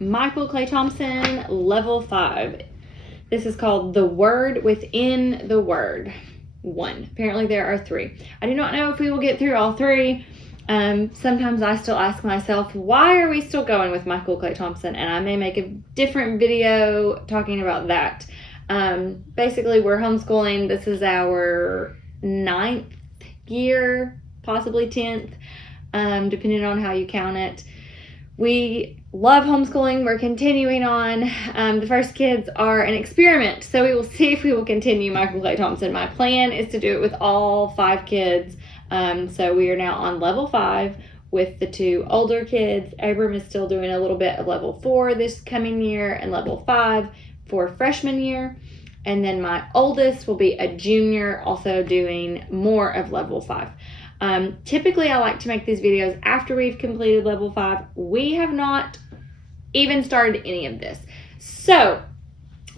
Michael Clay Thompson, Level 5. This is called The Word Within the Word 1. Apparently there are 3. I do not know if we will get through all 3. Sometimes I still ask myself, why are we still going with Michael Clay Thompson? And I may make a different video talking about that. Basically, we're homeschooling. This is our 9th year, possibly 10th, depending on how you count it. We love homeschooling. We're continuing on. The first kids are an experiment, so we will see if we will continue Michael Clay Thompson. My plan is to do it with all 5 kids. So we are now on level 5 with the 2 older kids. Abram is still doing a little bit of level 4 this coming year and level 5 for freshman year. And then my oldest will be a junior, also doing more of level 5. Typically, I like to make these videos after we've completed level 5. We have not even started any of this. So,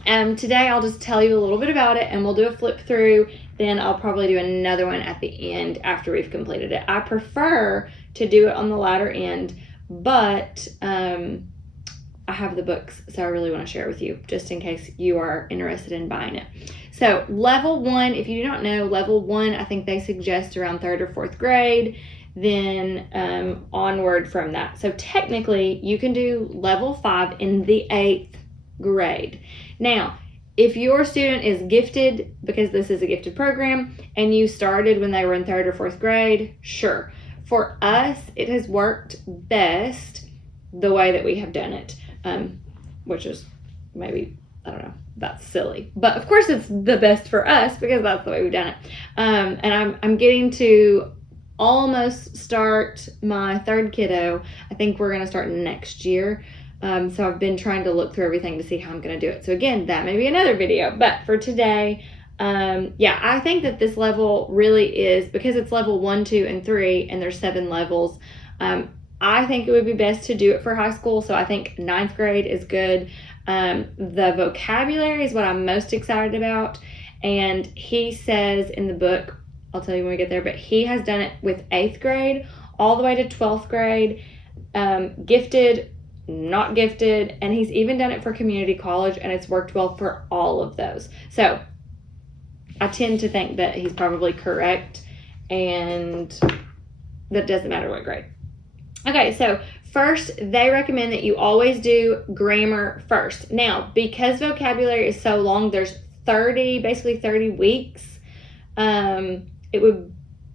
today I'll just tell you a little bit about it and we'll do a flip through. Then I'll probably do another one at the end after we've completed it. I prefer to do it on the latter end, but I have the books, so I really want to share it with you just in case you are interested in buying it. So level 1, if you do not know, level 1, I think they suggest around 3rd or 4th grade, then onward from that. So technically, you can do level 5 in the 8th grade. Now, if your student is gifted, because this is a gifted program, and you started when they were in 3rd or 4th grade, sure. For us, it has worked best the way that we have done it, which is maybe, I don't know, that's silly. But of course it's the best for us because that's the way we've done it. And I'm getting to almost start my 3rd kiddo. I think we're going to start next year. So I've been trying to look through everything to see how I'm going to do it. So again, that may be another video. But for today, yeah, I think that this level really is, because it's level 1, 2, and 3, and there's 7 levels, I think it would be best to do it for high school. So I think 9th grade is good. The vocabulary is what I'm most excited about. And he says in the book, I'll tell you when we get there, but he has done it with 8th grade all the way to 12th grade, gifted, not gifted, and he's even done it for community college, and it's worked well for all of those. So I tend to think that he's probably correct, and that doesn't matter what grade. Okay, so first, they recommend that you always do grammar first. Now, because vocabulary is so long, there's basically 30 weeks.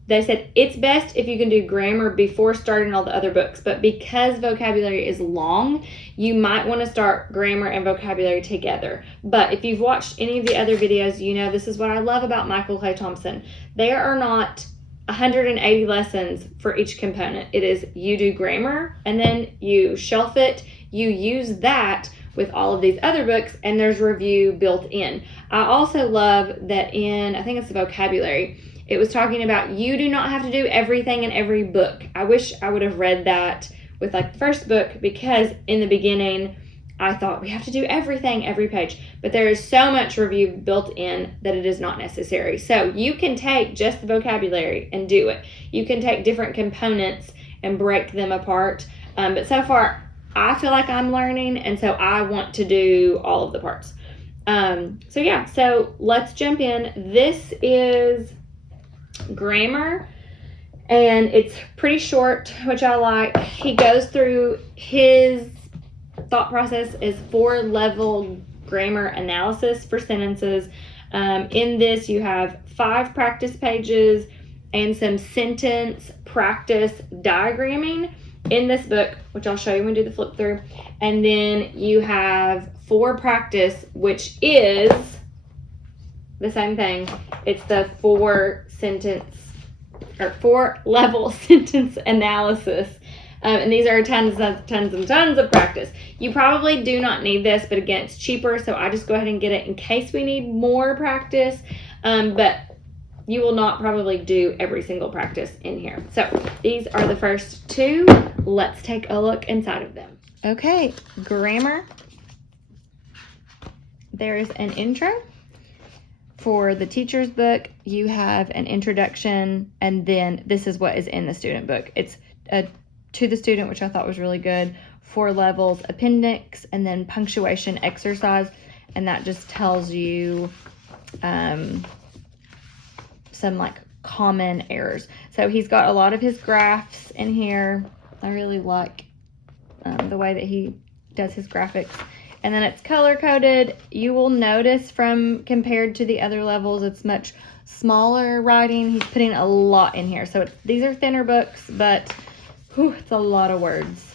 They said it's best if you can do grammar before starting all the other books, but because vocabulary is long, you might want to start grammar and vocabulary together. But if you've watched any of the other videos, you know this is what I love about Michael Clay Thompson. There are not 180 lessons for each component. It is you do grammar and then you shelf it. You use that with all of these other books, and there's review built in. I also love that I think it's the vocabulary, it was talking about you do not have to do everything in every book. I wish I would have read that with like the first book, because in the beginning I thought we have to do everything every page, but there is so much review built in that it is not necessary. So you can take just the vocabulary and do it. You can take different components and break them apart. But so far I feel like I'm learning, and so I want to do all of the parts. So let's jump in. This is grammar, and it's pretty short, which I like. He goes through his thought process is 4-level grammar analysis for sentences. In this, you have 5 practice pages and some sentence practice diagramming in this book, which I'll show you when we do the flip through. And then you have 4 practice, which is the same thing. It's the 4-level sentence analysis. And these are tons and tons of practice. You probably do not need this, but again, it's cheaper, so I just go ahead and get it in case we need more practice. But you will not probably do every single practice in here. So these are the first 2. Let's take a look inside of them. Okay, grammar. There is an intro. For the teacher's book, you have an introduction, and then this is what is in the student book. It's a to the student, which I thought was really good. 4 levels, appendix, and then punctuation exercise. And that just tells you some like common errors. So he's got a lot of his graphs in here. I really like the way that he does his graphics. And then it's color coded. You will notice from compared to the other levels, it's much smaller writing. He's putting a lot in here. So these are thinner books, but whew, it's a lot of words.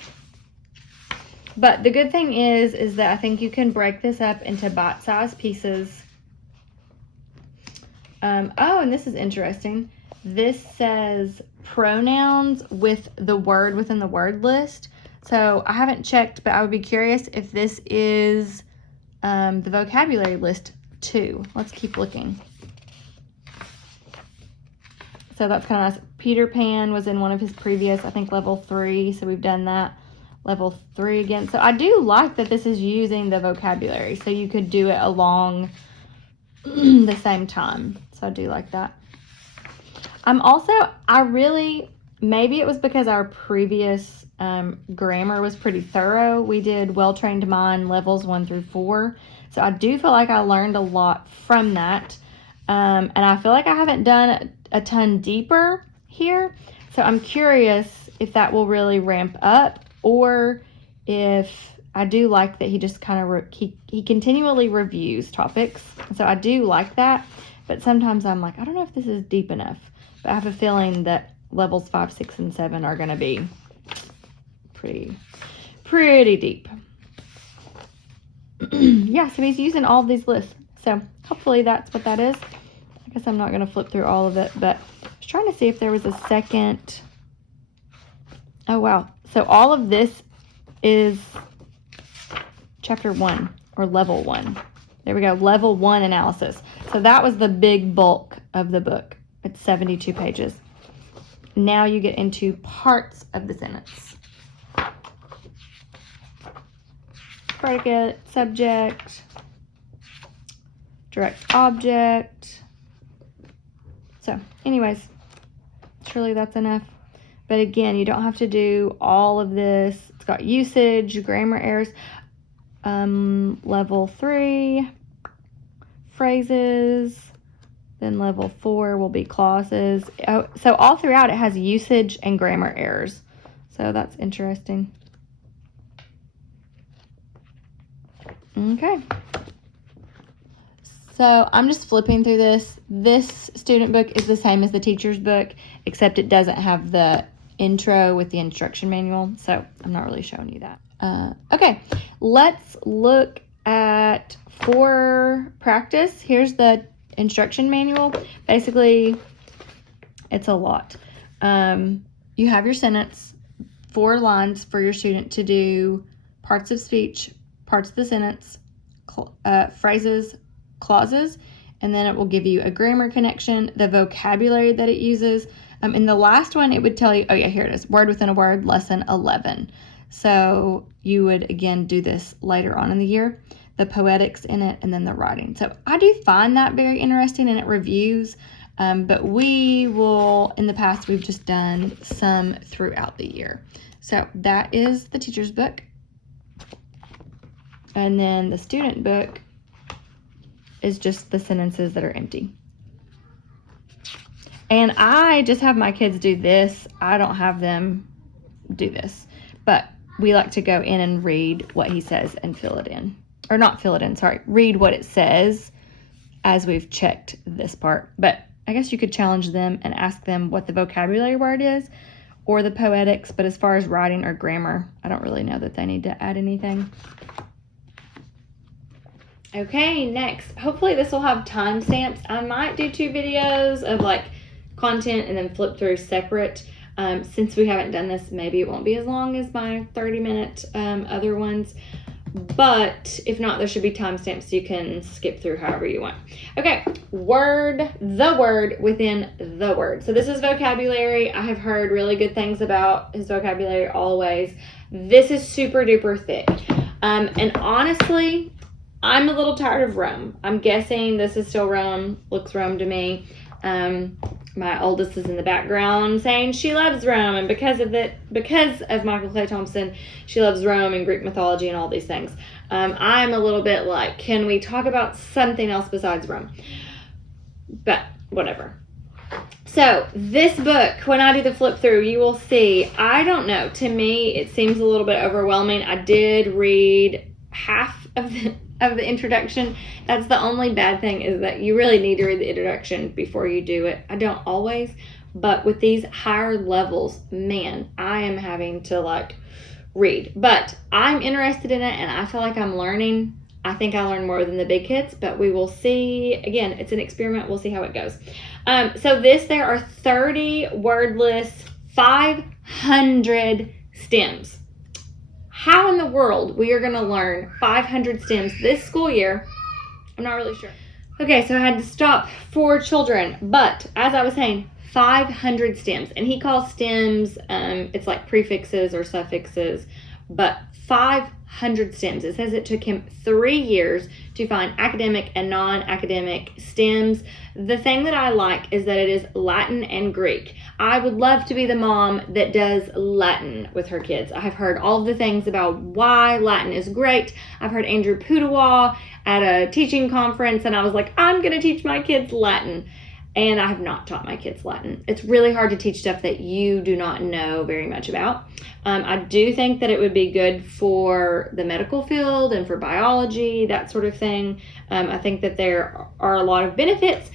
But the good thing is that I think you can break this up into bite-sized pieces. Oh, and this is interesting. This says pronouns with the word within the word list. So I haven't checked, but I would be curious if this is the vocabulary list too. Let's keep looking. So that's kind of nice. Peter Pan was in one of his previous, I think, level 3. So we've done that. Level 3 again. So I do like that this is using the vocabulary. So you could do it along the same time. So I do like that. Maybe it was because our previous grammar was pretty thorough. We did Well-Trained Mind levels 1 through 4. So I do feel like I learned a lot from that. And I feel like I haven't done a ton deeper here. So I'm curious if that will really ramp up, or if I do like that he just kind of, he continually reviews topics. So I do like that. But sometimes I'm like, I don't know if this is deep enough. But I have a feeling that levels 5, 6, and 7 are going to be pretty deep. Yeah, so he's using all of these lists. So hopefully that's what that is. I guess I'm not going to flip through all of it, but I was trying to see if there was a second. Oh, wow. So all of this is chapter 1 or level 1. There we go. Level 1 analysis. So that was the big bulk of the book. It's 72 pages. Now you get into parts of the sentence. Predicate, subject, direct object. So anyways, surely that's enough. But again, you don't have to do all of this. It's got usage, grammar errors. Level 3, phrases. Then level 4 will be clauses. Oh, so all throughout it has usage and grammar errors. So that's interesting. Okay. So I'm just flipping through this. This student book is the same as the teacher's book, except it doesn't have the intro with the instruction manual. So I'm not really showing you that. Okay, let's look at for practice. Here's the instruction manual. Basically, it's a lot. You have your sentence, 4 lines for your student to do parts of speech, parts of the sentence, phrases, clauses, and then it will give you a grammar connection, the vocabulary that it uses. In the last one, it would tell you, oh yeah, here it is, word within a word, lesson 11. So you would, again, do this later on in the year, the poetics in it, and then the writing. So I do find that very interesting, and it reviews, but we will, in the past, we've just done some throughout the year. So that is the teacher's book. And then the student book is just the sentences that are empty. And I just have my kids do this. I don't have them do this. But we like to go in and read what he says and fill it in. Or not fill it in, sorry. Read what it says as we've checked this part. But I guess you could challenge them and ask them what the vocabulary word is or the poetics. But as far as writing or grammar, I don't really know that they need to add anything. Okay, next. Hopefully this will have timestamps. I might do 2 videos of like content and then flip through separate. Since we haven't done this, maybe it won't be as long as my 30-minute other ones. But if not, there should be timestamps so you can skip through however you want. Okay, word, the word within the word. So this is vocabulary. I have heard really good things about his vocabulary always. This is super duper thick. And honestly, I'm a little tired of Rome. I'm guessing this is still Rome. Looks Rome to me. My oldest is in the background saying she loves Rome, and because of Michael Clay Thompson, she loves Rome and Greek mythology and all these things. I'm a little bit like, can we talk about something else besides Rome? But whatever. So this book, when I do the flip through, you will see, I don't know, to me it seems a little bit overwhelming. I did read half of the introduction. That's the only bad thing, is that you really need to read the introduction before you do it. I don't always, but with these higher levels, man, I am having to like read. But I'm interested in it, and I feel like I'm learning. I think I learn more than the big kids, but we will see. Again, it's an experiment. We'll see how it goes. So there are 30 word lists, 500 stems. How in the world we are going to learn 500 stems this school year, I'm not really sure. Okay, so I had to stop for children, but as I was saying, 500 stems. And he calls stems, it's like prefixes or suffixes, but 500 stems. It says it took him 3 years to find academic and non-academic stems. The thing that I like is that it is Latin and Greek. I would love to be the mom that does Latin with her kids. I have heard all of the things about why Latin is great. I've heard Andrew Pudewa at a teaching conference, and I was like, I'm going to teach my kids Latin. And I have not taught my kids Latin. It's really hard to teach stuff that you do not know very much about. I do think that it would be good for the medical field and for biology, that sort of thing. I think that there are a lot of benefits.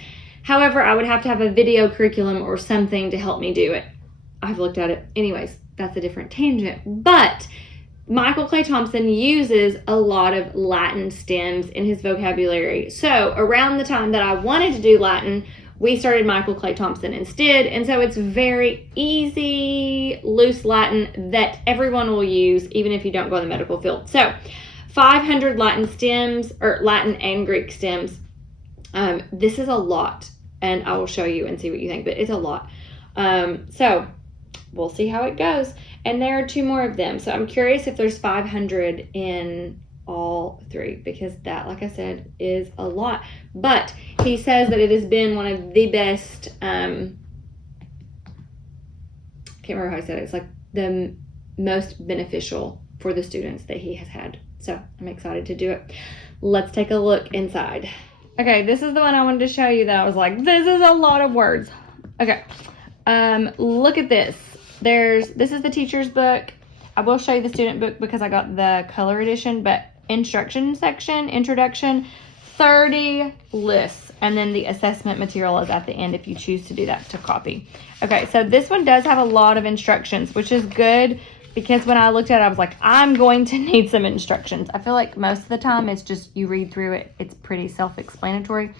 However, I would have to have a video curriculum or something to help me do it. I've looked at it. Anyways, that's a different tangent. But Michael Clay Thompson uses a lot of Latin stems in his vocabulary. So around the time that I wanted to do Latin, we started Michael Clay Thompson instead, and so it's very easy, loose Latin that everyone will use, even if you don't go in the medical field. So 500 Latin stems, or Latin and Greek stems. This is a lot, and I will show you and see what you think, but it's a lot. So we'll see how it goes. And there are 2 more of them, so I'm curious if there's 500 in all 3, because that, like I said, is a lot. But he says that it has been one of the best, can't remember how I said it. It's like the most beneficial for the students that he has had. So I'm excited to do it. Let's take a look inside. Okay, this is the one I wanted to show you that I was like, this is a lot of words. Okay, look at this. This is the teacher's book. I will show you the student book because I got the color edition, but instruction section, introduction, 30 lists, and then the assessment material is at the end if you choose to do that to copy. Okay, so this one does have a lot of instructions, which is good because when I looked at it, I was like, I'm going to need some instructions. I feel like most of the time it's just you read through it. It's pretty self-explanatory,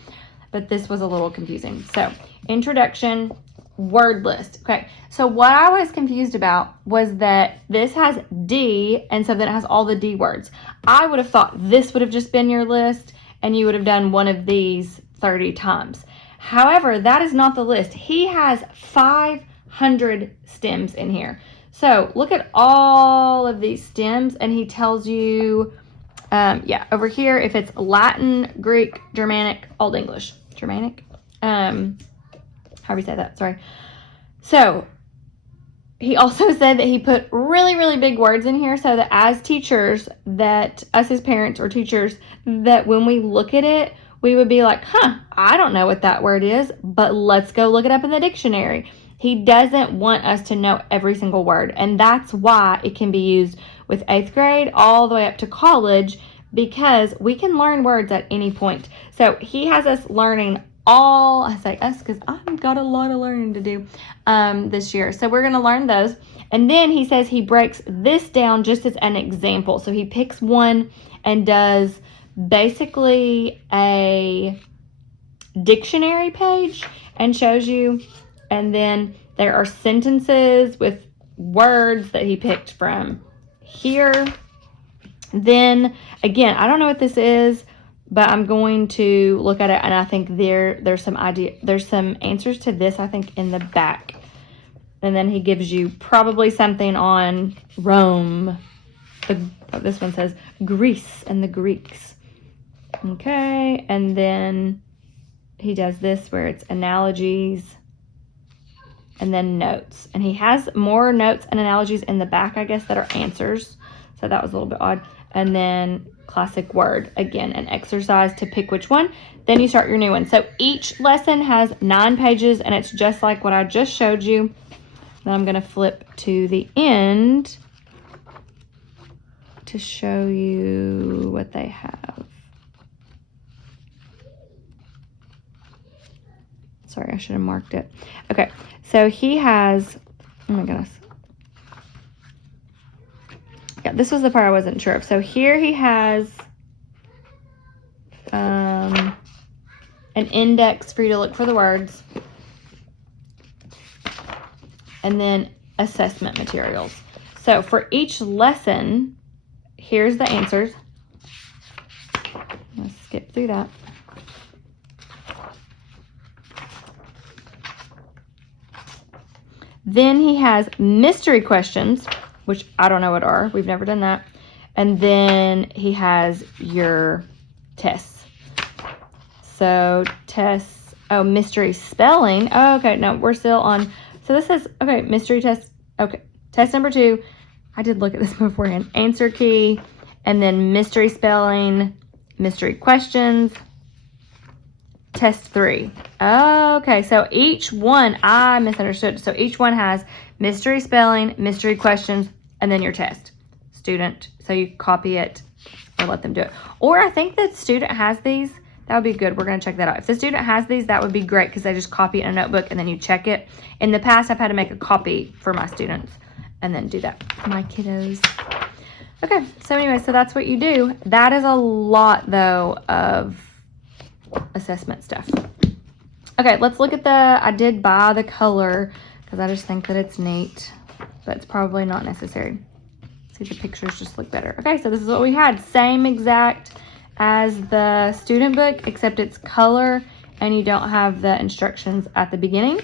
but this was a little confusing. So introduction, word list. Okay, so what I was confused about was that this has D, and so then it has all the D words. I would have thought this would have just been your list and you would have done one of these 30 times. However, that is not the list. He has 500 stems in here. So look at all of these stems, and he tells you, over here, if it's Latin, Greek, Germanic, Old English. Germanic? How do you say that? Sorry. So he also said that he put really, really big words in here so that as teachers, that us as parents or teachers, that when we look at it, we would be like, I don't know what that word is, but let's go look it up in the dictionary. He doesn't want us to know every single word, and that's why it can be used with 8th grade all the way up to college, because we can learn words at any point. So he has us learning I say us because I've got a lot of learning to do this year. So we're going to learn those. And then he says he breaks this down just as an example. So he picks one and does basically a dictionary page and shows you. And then there are sentences with words that he picked from here. Then again, I don't know what this is, but I'm going to look at it, and I think there's some answers to this, I think, in the back. And then he gives you probably something on Rome. This one says Greece and the Greeks. Okay, and then he does this where it's analogies. and then notes. And he has more notes and analogies in the back, I guess, that are answers. So that was a little bit odd. And then classic word, again, an exercise to pick which one. Then you start your new one. So each lesson has 9 pages, and it's just like what I just showed you. Then I'm going to flip to the end to show you what they have. Sorry, I should have marked it. Okay, so he has, oh my goodness. Yeah, this was the part I wasn't sure of. So here he has an index for you to look for the words. And then assessment materials. So for each lesson, here's the answers. Let's skip through that. Then he has mystery questions, which I don't know what are. We've never done that. And then he has your tests. So tests, oh, mystery spelling. Oh, okay, no, we're still on. So this is, okay, mystery test. Okay, test number 2. I did look at this beforehand. Answer key, and then mystery spelling, mystery questions, test 3. Okay, so each one, I misunderstood. So each one has mystery spelling, mystery questions, and then your test. Student, so you copy it or let them do it. Or I think the student has these. That would be good. We're going to check that out. If the student has these, that would be great because they just copy it in a notebook and then you check it. In the past, I've had to make a copy for my students and then do that for my kiddos. Okay, so anyway, so that's what you do. That is a lot, though, of assessment stuff. Okay, let's look at I did buy the color because I just think that it's neat, but it's probably not necessary. See, the pictures just look better. Okay, so this is what we had. Same exact as the student book, except it's color and you don't have the instructions at the beginning.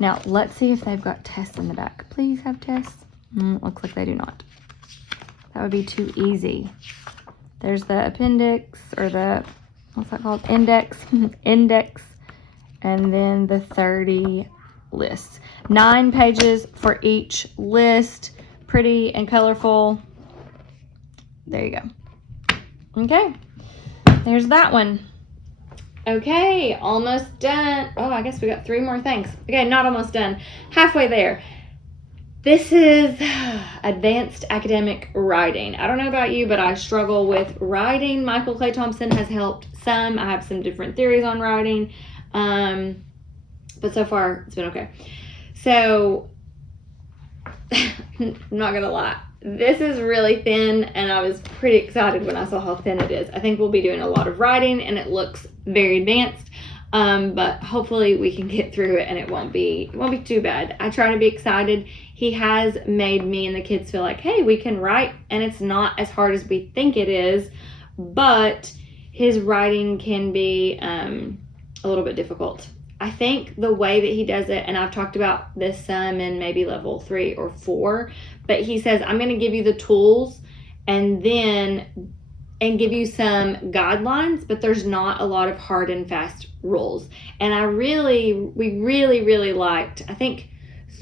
Now, let's see if they've got tests in the back. Please have tests. Looks like they do not. That would be too easy. There's the appendix, or the, what's that called? Index. Index. And then the 30 lists. 9 pages for each list. Pretty and colorful. There you go. Okay. There's that one. Okay, almost done. Oh, I guess we got 3 more things. Okay, not almost done. Halfway there. This is advanced academic writing. I don't know about you, but I struggle with writing. Michael Clay Thompson has helped some. I have some different theories on writing. But so far, it's been okay. So, I'm not going to lie. This is really thin, and I was pretty excited when I saw how thin it is. I think we'll be doing a lot of writing, and it looks very advanced. But hopefully we can get through it, and it won't be too bad. I try to be excited. He has made me and the kids feel like, hey, we can write, and it's not as hard as we think it is. But his writing can be a little bit difficult. I think the way that he does it, and I've talked about this some in maybe level 3 or 4, but he says, I'm going to give you the tools and give you some guidelines, but there's not a lot of hard and fast rules. And we really liked, I think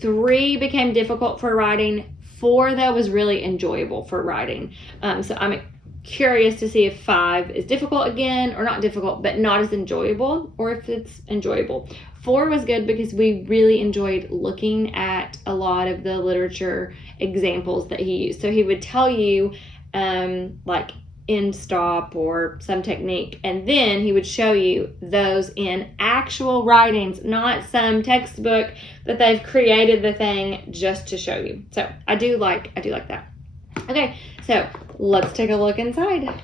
3 became difficult for writing. 4, though, was really enjoyable for writing. So I'm curious to see if 5 is difficult again, or not difficult, but not as enjoyable, or if it's enjoyable. 4 was good because we really enjoyed looking at a lot of the literature examples that he used. So he would tell you like end stop or some technique, and then he would show you those in actual writings, not some textbook that they've created the thing just to show you. So I do like that. Okay, so let's take a look inside.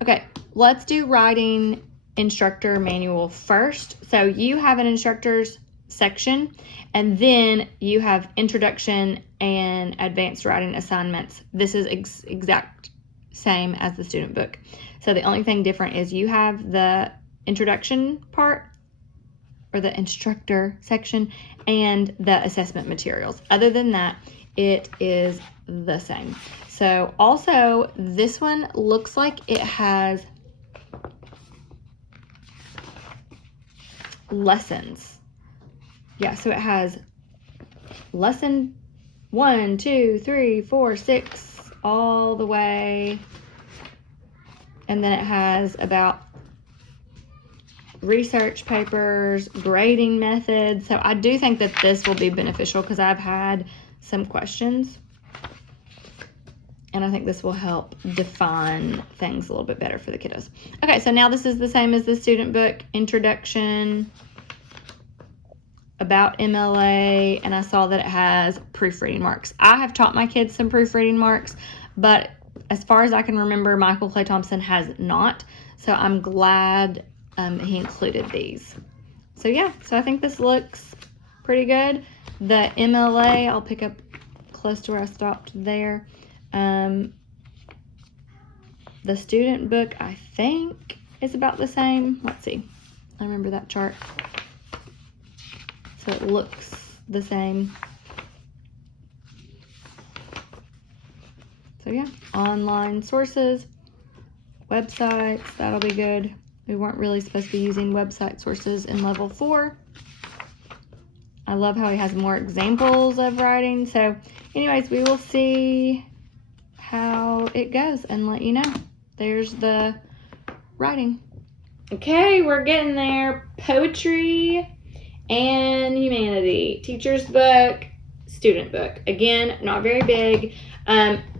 Okay, let's do writing instructor manual first. So you have an instructor's section, and then you have introduction and advanced writing assignments. This is exact same as the student book. So the only thing different is you have the introduction part, or the instructor section, and the assessment materials. Other than that, it is the same. So also, this one looks like it has lessons. yeah, so it has lesson 1, 2, 3, 4, 6, all the way. And then it has about research papers, grading methods. So I do think that this will be beneficial because I've had some questions. And I think this will help define things a little bit better for the kiddos. Okay, so now this is the same as the student book, introduction, about MLA, and I saw that it has proofreading marks. I have taught my kids some proofreading marks, but as far as I can remember, Michael Clay Thompson has not. So I'm glad he included these. So yeah, so I think this looks pretty good. The MLA, I'll pick up close to where I stopped there. The student book, I think, is about the same. Let's see. I remember that chart. So it looks the same. So yeah, online sources, websites, that'll be good. We weren't really supposed to be using website sources in level 4. I love how he has more examples of writing. So anyways, we will see how it goes and let you know. There's the writing. Okay, we're getting there. Poetry and humanity. Teacher's book, student book. Again, not very big.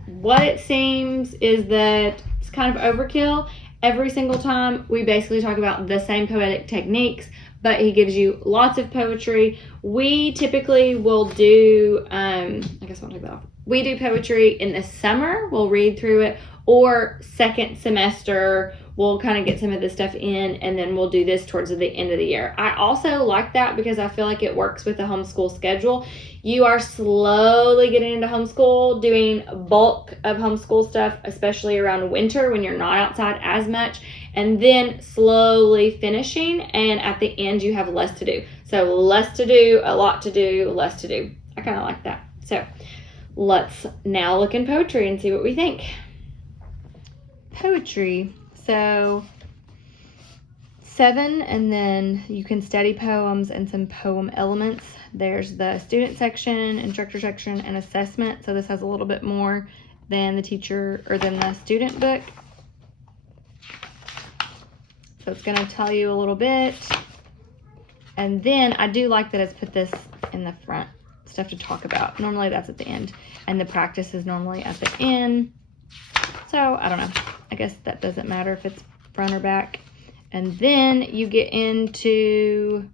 What it seems is that it's kind of overkill. Every single time we basically talk about the same poetic techniques, but he gives you lots of poetry. We typically will do, I guess I'll take that off. We do poetry in the summer. We'll read through it, or second semester, we'll kind of get some of this stuff in, and then we'll do this towards the end of the year. I also like that because I feel like it works with the homeschool schedule. You are slowly getting into homeschool, doing bulk of homeschool stuff, especially around winter when you're not outside as much, and then slowly finishing, and at the end you have less to do. So less to do, a lot to do, less to do. I kind of like that. So let's now look in poetry and see what we think. Poetry. So 7, and then you can study poems and some poem elements. There's the student section, instructor section, and assessment. So this has a little bit more than the teacher or than the student book. So it's going to tell you a little bit. And then I do like that it's put this in the front, stuff to talk about. Normally that's at the end, and the practice is normally at the end. So I don't know. I guess that doesn't matter if it's front or back. And then you get into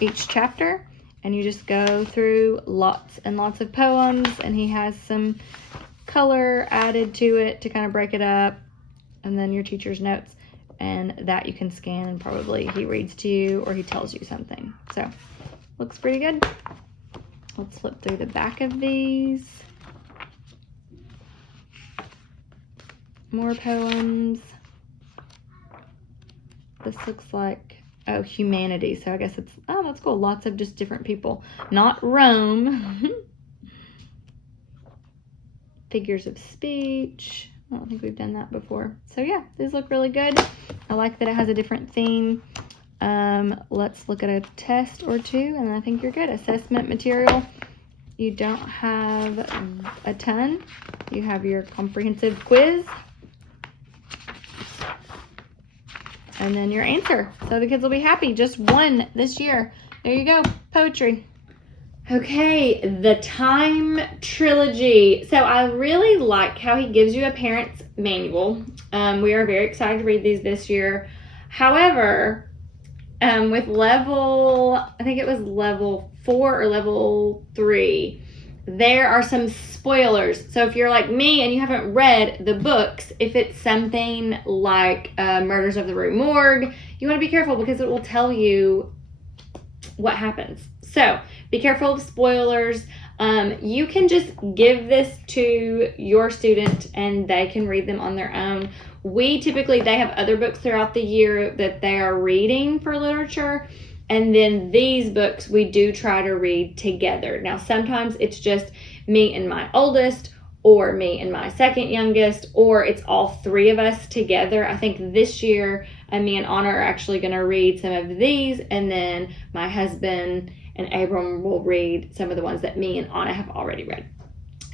each chapter and you just go through lots and lots of poems, and he has some color added to it to kind of break it up, and then your teacher's notes, and that you can scan and probably he reads to you or he tells you something. So looks pretty good. Let's flip through the back of these. More poems. This looks like, oh, humanity. So I guess it's, oh, that's cool. Lots of just different people. Not Rome. Figures of speech. I don't think we've done that before. So yeah, these look really good. I like that it has a different theme. Let's look at a test or two, and I think you're good. Assessment material. You don't have a ton. You have your comprehensive quiz. And then your answer. So the kids will be happy. Just one this year. There you go. Poetry. Okay, the Time Trilogy. So I really like how he gives you a parent's manual. We are very excited to read these this year. However, with level, I think it was level 4 or level 3, there are some spoilers. So if you're like me and you haven't read the books, if it's something like Murders of the Rue Morgue, you want to be careful because it will tell you what happens. So be careful of spoilers. You can just give this to your student and they can read them on their own. They have other books throughout the year that they are reading for literature. And then these books we do try to read together. Now, sometimes it's just me and my oldest, or me and my second youngest, or it's all 3 of us together. I think this year And me and Anna are actually going to read some of these, and then my husband and Abram will read some of the ones that me and Anna have already read.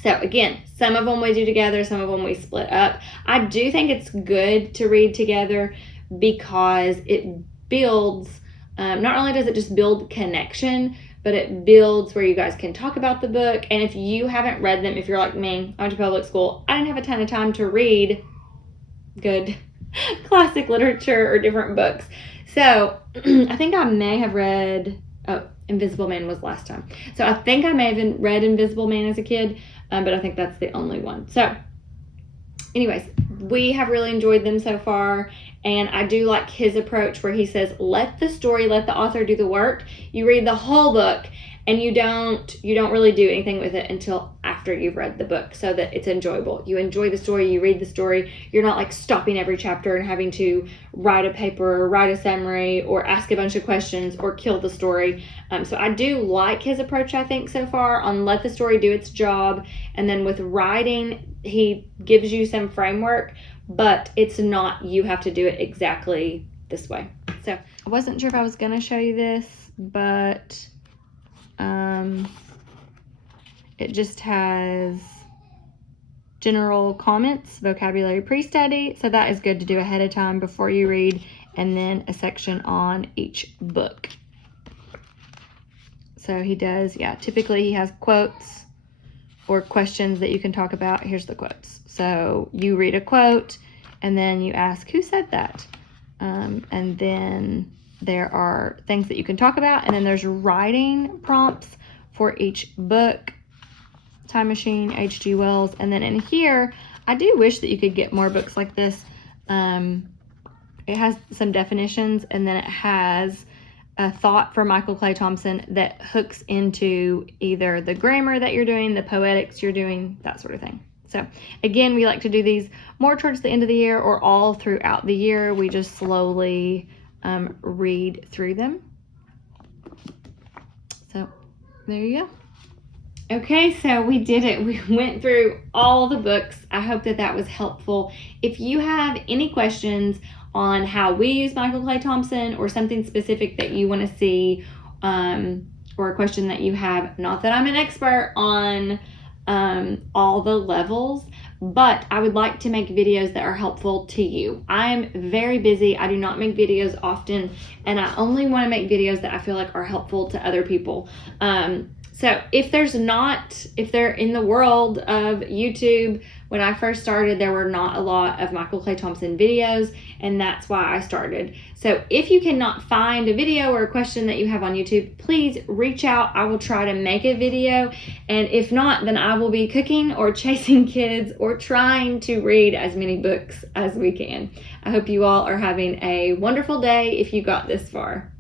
So again, some of them we do together, some of them we split up. I do think it's good to read together because it builds, not only does it just build connection, but it builds where you guys can talk about the book. And if you haven't read them, if you're like me, I went to public school, I didn't have a ton of time to read good classic literature or different books. So I think I may have read, Invisible Man was last time. So I think I may have read Invisible Man as a kid, but I think that's the only one. So anyways, we have really enjoyed them so far. And I do like his approach where he says, let the story, let the author do the work. You read the whole book and you don't really do anything with it until after you've read the book, so that it's enjoyable. You enjoy the story, you read the story. You're not like stopping every chapter and having to write a paper or write a summary or ask a bunch of questions or kill the story. So I do like his approach, I think, so far on let the story do its job. And then with writing, he gives you some framework, but it's not, you have to do it exactly this way. So I wasn't sure if I was going to show you this, but it just has general comments, vocabulary pre-study. So that is good to do ahead of time before you read, and then a section on each book. So he does, typically he has quotes or questions that you can talk about. Here's the quotes. So you read a quote and then you ask, who said that? And then there are things that you can talk about. And then there's writing prompts for each book. Time Machine, H.G. Wells. And then in here, I do wish that you could get more books like this. It has some definitions, and then it has a thought for Michael Clay Thompson that hooks into either the grammar that you're doing, the poetics you're doing, that sort of thing. So again, we like to do these more towards the end of the year or all throughout the year. We just slowly read through them. So there you go. Okay, so we did it. We went through all the books. I hope that that was helpful. If you have any questions on how we use Michael Clay Thompson or something specific that you want to see, or a question that you have, not that I'm an expert on all the levels, but I would like to make videos that are helpful to you. I'm very busy. I do not make videos often, and I only want to make videos that I feel like are helpful to other people. So if they're in the world of YouTube, when I first started, there were not a lot of Michael Clay Thompson videos, and that's why I started. So if you cannot find a video or a question that you have on YouTube, please reach out. I will try to make a video, and if not, then I will be cooking or chasing kids or trying to read as many books as we can. I hope you all are having a wonderful day if you got this far.